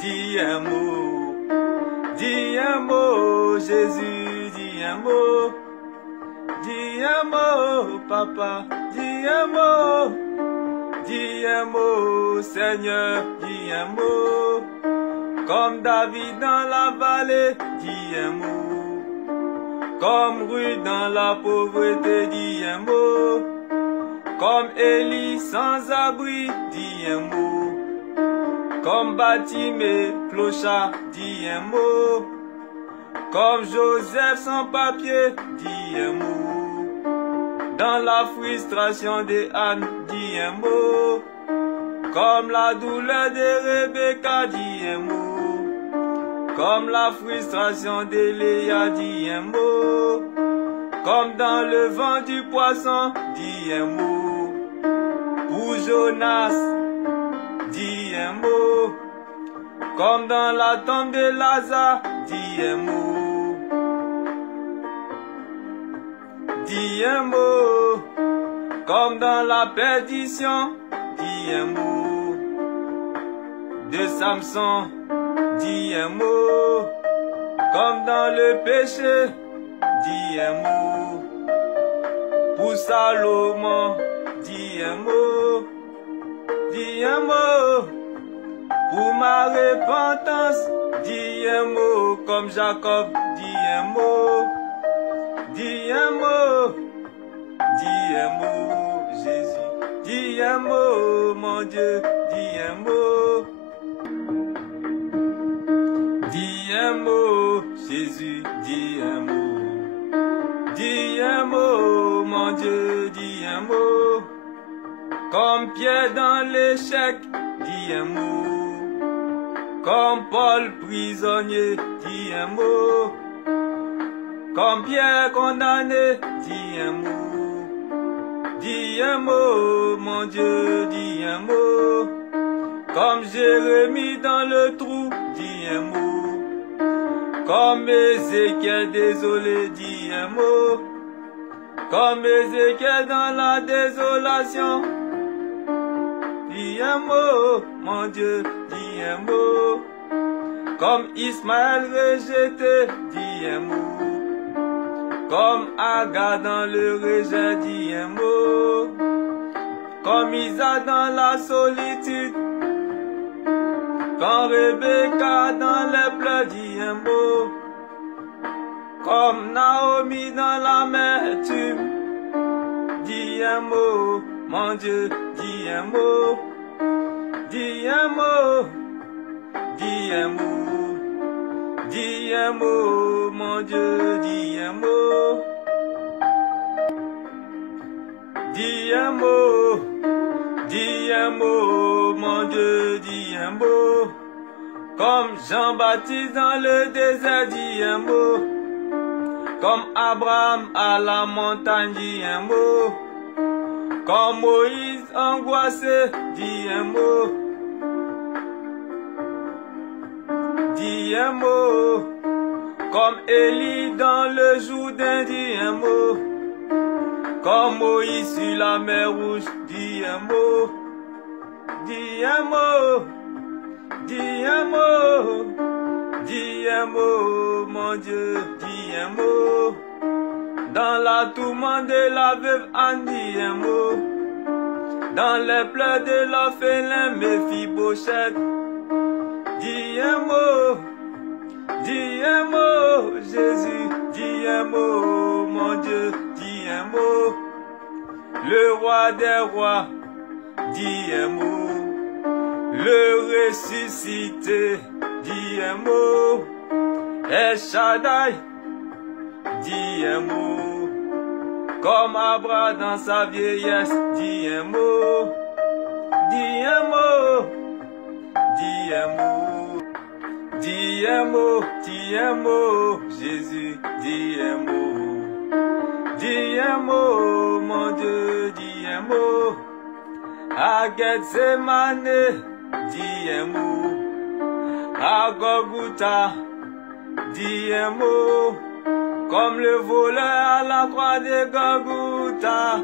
Dis un mot, dis un mot, Jésus, dis un mot. Dis un mot, papa, dis un mot. Dis un mot, Seigneur, dis un mot. Comme David dans la vallée, dis un mot. Comme Ruth dans la pauvreté, dis un mot. Comme Élie sans abri, dis un mot. Comme Batimée, clochard, dis un mot. Comme Joseph sans papier, dis un mot. Dans la frustration des ânes, dis un mot. Comme la douleur de Rebecca, dis un mot. Comme la frustration de Léa, dis un mot. Comme dans le vent du poisson, dis un mot. Pour Jonas, dis un mot. Comme dans la tombe de Lazare, dis un mot. Dis un mot. Comme dans la perdition, dis un mot. De Samson, dis un mot. Comme dans le péché, dis un mot. Pour Salomon, dis un mot. Dis un mot. Pour ma repentance, dis un mot. Comme Jacob, dis un mot. Dis un mot. Dis un mot, Jésus. Dis un mot, mon Dieu. Dis un mot. Dis un mot, Jésus. Dis un mot. Dis un mot, mon Dieu. Dis un mot. Comme Pierre dans l'échec, dis un mot. Comme Paul prisonnier, dis un mot. Comme Pierre condamné, dis un mot. Dis un mot, mon Dieu, dis un mot. Comme Jérémie dans le trou, dis un mot. Comme Ézéchiel désolé, dis un mot. Comme Ézéchiel dans la désolation, dis un mot, mon Dieu, dis un mot. Comme Ismaël rejeté, dis un mot. Comme Agar dans le rejet, dis un mot. Comme Isaac dans la solitude. Comme Rebecca dans les pleurs, dis un mot. Comme Naomi dans l'amertume, dis un mot, mon Dieu, dis un mot. Dis un mot, dis un mot. Dis un mot, mon Dieu, dis un mot. Dis un mot, dis un mot, mon Dieu, dis un mot. Comme Jean-Baptiste dans le désert, dis un mot. Comme Abraham à la montagne, dis un mot. Comme Moïse angoissé, dis un mot. Dis un mot. Comme Élie dans le Jourdain, dis un mot. Comme Moïse sur la mer rouge, dis un mot. Dis un mot. Dis un mot. Dis un mot, mon Dieu, dis un mot. Dans la tourmente de la veuve Anne, dis un mot. Dans les pleurs de l'orphelin Méphibosheth, dis un mot. Dis un mot, Jésus, dis un mot, mon Dieu, dis un mot. Le roi des rois, dis un mot. Le ressuscité, dis un mot. El Shaddai, dis un mot. Comme Abraham dans sa vieillesse, dis un mot. Dis un mot. Dis un mot. Dis un mot. Dis un mot. Jésus, dis un mot. Dis un mot, mon Dieu, dis un mot. À Gethsemane, dis un mot. À Golgotha, dis un mot. Comme le voleur à la croix de Golgotha,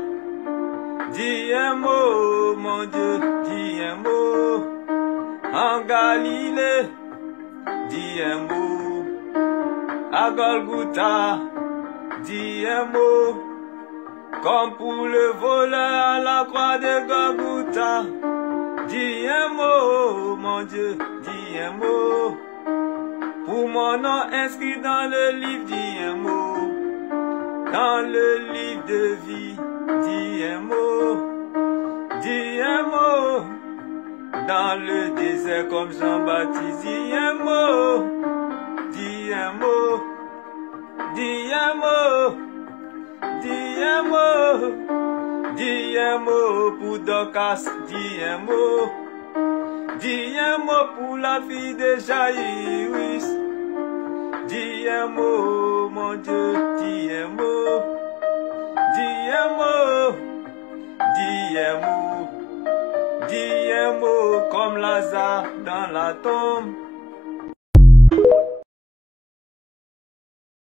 dis un mot, mon Dieu, dis un mot. en Galilée, dis un mot. À Golgotha, dis un mot. Comme pour le voleur à la croix de Golgotha, dis un mot, mon Dieu, dis un mot. Pour mon nom inscrit dans le livre, dis un mot. Dans le livre de vie, dis un mot. Dis un mot. Dans le désert comme Jean-Baptiste, dis un mot. Dis un mot. Dis un mot. Dis un mot. Dis un mot pour Dorcas, dis un mot. Dis un mot pour la fille de Jaïrus. Dis un mot, mon Dieu, dis un mot. Dis un mot. Dis un mot. Dis un mot comme Lazare dans la tombe.